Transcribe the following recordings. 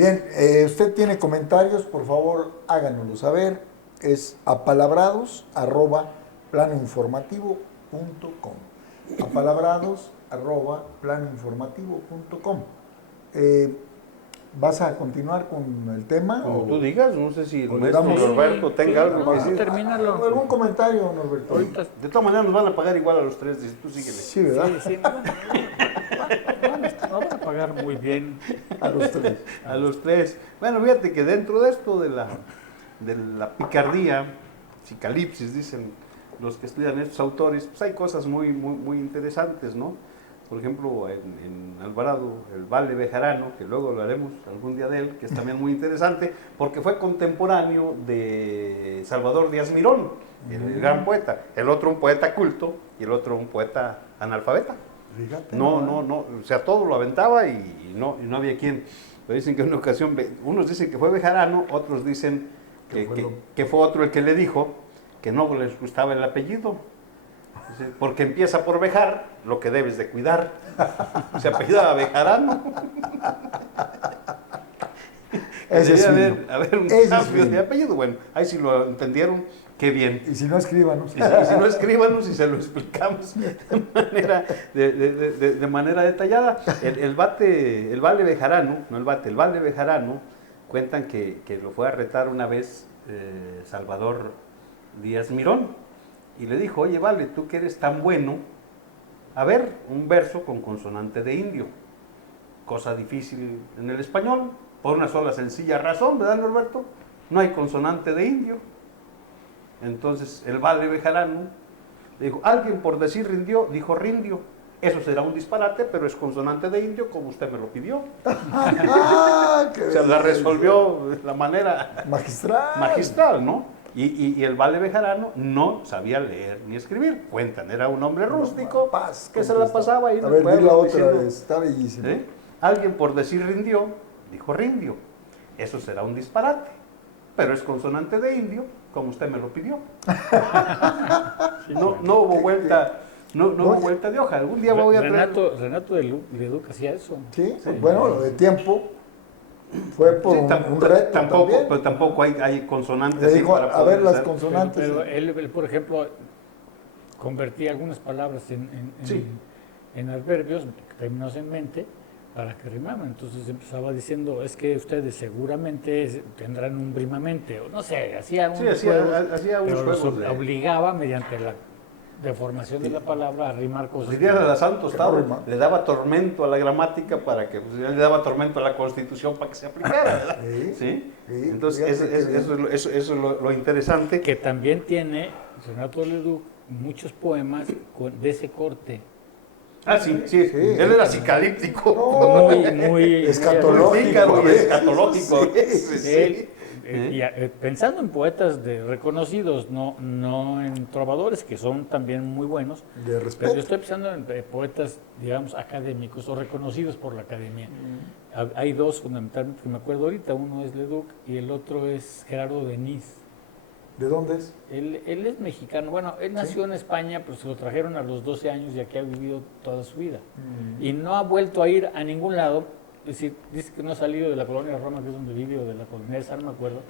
Bien, usted tiene comentarios, por favor háganoslo saber. Es apalabrados@planoinformativo.com. Apalabrados@planoinformativo.com. ¿Vas a continuar con el tema? Como tú digas, no sé si el o le maestro damos- Norberto tenga algo que no, decir. termínalo. ¿Algún comentario, Norberto? Ahorita. De todas maneras nos van a pagar igual a los tres, dice, tú síguele. Sí, ¿verdad? Sí, nos van a pagar muy bien. A los tres. A los tres. Bueno, fíjate que dentro de esto de la picardía, psicalipsis, dicen los que estudian estos autores, pues hay cosas muy interesantes, ¿no? Por ejemplo, en Alvarado, el Vale Bejarano, que luego hablaremos algún día de él, que es también muy interesante, porque fue contemporáneo de Salvador Díaz Mirón, el gran poeta. El otro un poeta culto y el otro un poeta analfabeta. Fíjate. No, o sea, todo lo aventaba y no había quien. Pero dicen que en una ocasión, unos dicen que fue Bejarano, otros dicen que fue otro el que le dijo que no les gustaba el apellido. Dice, porque empieza por Bejar, lo que debes de cuidar. Se apellidaba Bejarano. Ese es Debería fino. haber un Ese es cambio fino. de apellido. Bueno, ahí sí lo entendieron, qué bien. Y si no, escríbanos. Y si no, escríbanos y se lo explicamos de manera detallada. El Vale Bejarano, no el Vale Bejarano, cuentan que lo fue a retar una vez Salvador Díaz Mirón y le dijo, oye, Vale, tú que eres tan bueno, a ver, un verso con consonante de indio, cosa difícil en el español, por una sola sencilla razón, ¿verdad, Norberto? No hay consonante de indio. Entonces el Vale Bejarano le dijo, alguien por decir rindió, dijo rindio. Eso será un disparate, pero es consonante de indio como usted me lo pidió. Qué O sea, la bien. resolvió de la manera magistral, ¿no? Y el Vale Bejarano no sabía leer ni escribir. Cuentan, era un hombre rústico que se la pasaba ahí en A el ver, pueblo dila otra diciendo, vez, está bellísimo. ¿eh? Alguien por decir rindió, dijo rindio. Eso será un disparate, pero es consonante de indio, como usted me lo pidió. No hubo vuelta, no hubo vuelta de hoja. Algún día voy a traer... Renato de Leduc hacía eso. Sí, bueno, lo de tiempo fue por Sí, un reto también. pero tampoco hay consonantes. Le así dijo, para a ver poder las hacer- consonantes. Pero él, por ejemplo, convertía algunas palabras Sí. en adverbios, términos en mente, para que rimaban. Entonces empezaba diciendo, es que ustedes seguramente tendrán un primamente, o no sé, hacía Sí, unos hacía juegos, unos pero los juegos de... obligaba mediante la deformación de la palabra a rimar cosas. Diría de la Santo Qué Estado, rima. le daba tormento a la gramática para que, pues, le daba tormento a la Constitución para que se aplicara, ¿verdad? Sí, ¿Sí? sí, Entonces, fíjate que eso es lo interesante. Que también tiene Renato Leduc muchos poemas de ese corte. Ah, sí, él era psicalíptico. Muy Escatológico. Muy pícaro y escatológico. Sí. Él, pensando en poetas reconocidos, no en trovadores, que son también muy buenos, De pero respeto. yo estoy pensando en poetas, digamos, académicos o reconocidos por la academia. Hay dos fundamentalmente que me acuerdo ahorita, uno es Leduc y el otro es Gerardo Denis. ¿De dónde es? Él es mexicano, bueno, él nació en España, pero se lo trajeron a los 12 años y aquí ha vivido toda su vida. Y no ha vuelto a ir a ningún lado, es decir, dice que no ha salido de la colonia Roma, que es donde vive, o de la colonia Esa, no me acuerdo,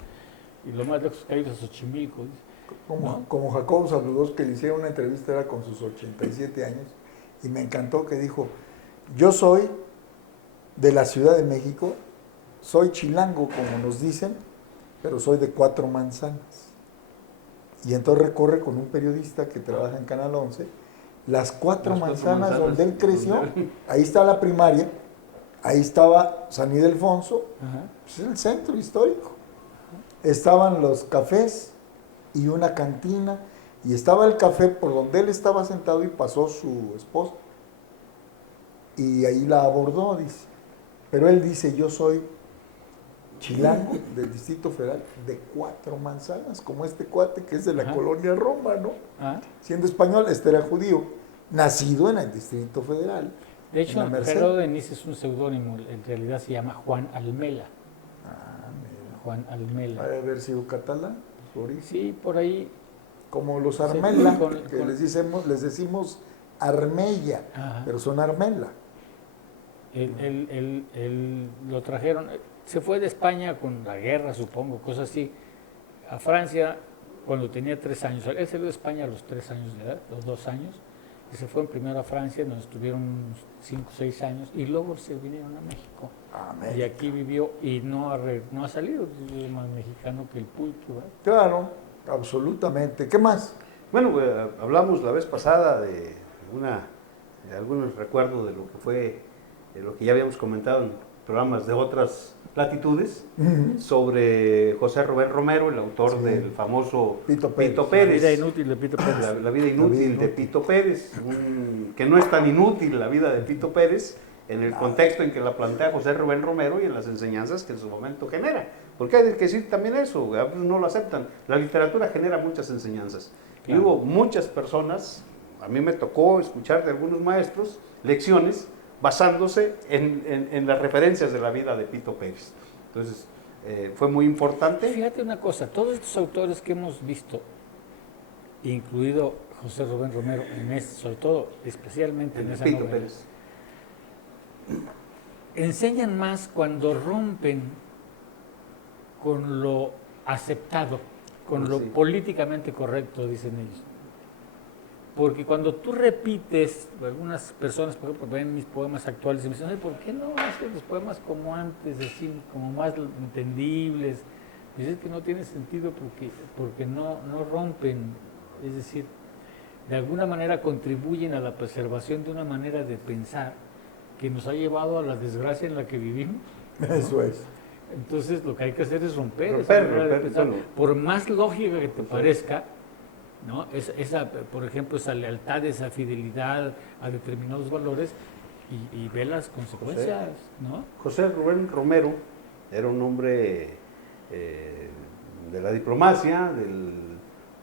y lo más lejos que ha ido es a Xochimilco. Dice. Como Jacobo Saludós, que le hicieron una entrevista, era con sus 87 años, y me encantó que dijo, yo soy de la Ciudad de México, soy chilango, como nos dicen, pero soy de Cuatro Manzanas. Y entonces recorre con un periodista que trabaja en Canal 11, las cuatro manzanas donde él creció, ahí está la primaria, ahí estaba San Ildefonso, pues es el centro histórico. Estaban los cafés y una cantina, y estaba el café por donde él estaba sentado y pasó su esposa. Y ahí la abordó, dice. Pero él dice, yo soy chilango del Distrito Federal de Cuatro Manzanas, como este cuate que es de la colonia Roma, ¿no? Siendo español, este era judío, nacido en el Distrito Federal. De hecho, Gerardo Denis es un seudónimo, en realidad se llama Juan Almela. Mira. Juan Almela. Ha de haber sido catalán, por origen. Sí, por ahí. Como los Armela, Sí, que les decimos Armella, pero son Armela. Él lo trajeron, se fue de España con la guerra, supongo, cosas así, a Francia cuando tenía 3 años. Él salió de España a los 3 años de edad, los 2 años, y se fue primero a Francia, donde estuvieron 5 o 6 años, y luego se vinieron a México. Y aquí vivió y no ha salido, es más mexicano que el pulque, ¿verdad? Claro, absolutamente. ¿Qué más? Bueno, hablamos la vez pasada de algunos recuerdos de lo que fue, de lo que ya habíamos comentado en programas de otras latitudes, sobre José Rubén Romero, el autor del famoso Pito Pérez. La vida inútil de Pito Pérez. La vida inútil de Pito Pérez, que no es tan inútil la vida de Pito Pérez en el contexto en que la plantea José Rubén Romero y en las enseñanzas que en su momento genera. Porque hay que decir también eso, a veces no lo aceptan. La literatura genera muchas enseñanzas. Claro. Y hubo muchas personas, a mí me tocó escuchar de algunos maestros lecciones basándose en las referencias de la vida de Pito Pérez. Entonces, fue muy importante. Fíjate una cosa, todos estos autores que hemos visto, incluido José Rubén Romero, sobre todo, especialmente en esa Pito novela, Pérez, enseñan más cuando rompen con lo aceptado, con lo políticamente correcto, dicen ellos. Porque cuando tú repites, algunas personas, por ejemplo, ven mis poemas actuales y me dicen, ¿por qué no haces los poemas como antes, así, como más entendibles? Pues es que no tiene sentido porque no rompen, es decir, de alguna manera contribuyen a la preservación de una manera de pensar que nos ha llevado a la desgracia en la que vivimos, ¿no? Eso es. Entonces lo que hay que hacer es romper esa manera de pensar. Por más lógica que te parezca, ¿no? Por ejemplo, esa lealtad, esa fidelidad a determinados valores y ve las consecuencias, ¿no? José Rubén Romero era un hombre de la diplomacia,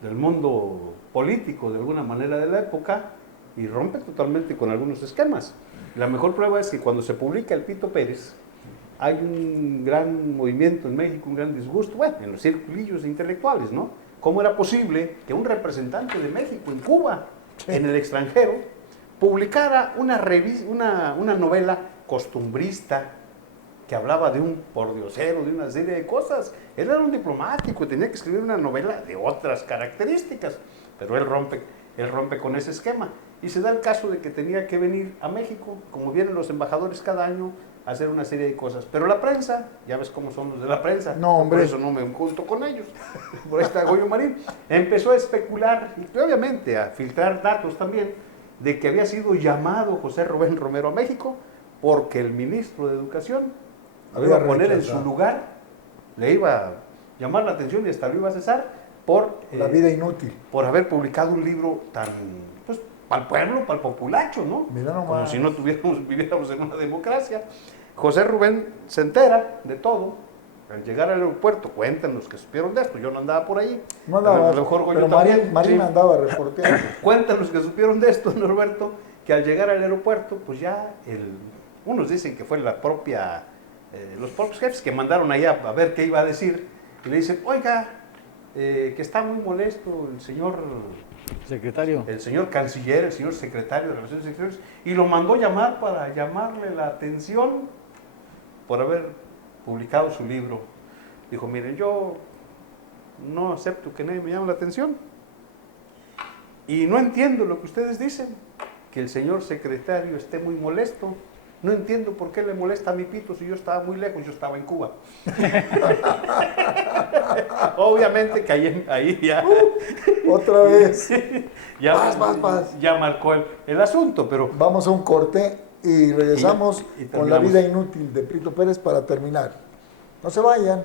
del mundo político de alguna manera de la época, y rompe totalmente con algunos esquemas. La mejor prueba es que cuando se publica el Pito Pérez, hay un gran movimiento en México, un gran disgusto, bueno, en los circulillos intelectuales, ¿no? ¿Cómo era posible que un representante de México en Cuba, en el extranjero, publicara una novela costumbrista que hablaba de un pordiosero, de una serie de cosas? Él era un diplomático y tenía que escribir una novela de otras características, pero él rompe con ese esquema. Y se da el caso de que tenía que venir a México, como vienen los embajadores cada año, a hacer una serie de cosas. Pero la prensa, ya ves cómo son los de la prensa, no, hombre, por eso no me junto con ellos, por ahí está Goyo Marín, empezó a especular y obviamente a filtrar datos también de que había sido llamado José Rubén Romero a México porque el ministro de Educación lo iba a poner en su lugar, le iba a llamar la atención y hasta lo iba a cesar por la vida inútil, por haber publicado un libro tan, pues, para el pueblo, para el populacho, ¿no? Como si no viviéramos en una democracia. José Rubén se entera de todo. Al llegar al aeropuerto, cuentan los que supieron de esto, yo no andaba por ahí. No andaba, a lo mejor pero Marín andaba reporteando. Cuentan los que supieron de esto, Norberto, que al llegar al aeropuerto, pues ya unos dicen que fue los propios jefes que mandaron allá a ver qué iba a decir, y le dicen, oiga, que está muy molesto el señor secretario, el señor canciller, el señor secretario de Relaciones Exteriores, y lo mandó llamar para llamarle la atención por haber publicado su libro. Dijo, miren, yo no acepto que nadie me llame la atención y no entiendo lo que ustedes dicen, que el señor secretario esté muy molesto. No entiendo por qué le molesta a mi Pito si yo estaba muy lejos, yo estaba en Cuba. Obviamente que ahí ya... otra vez. Ya marcó el asunto, pero... Vamos a un corte y regresamos con la vida inútil de Pito Pérez para terminar. No se vayan.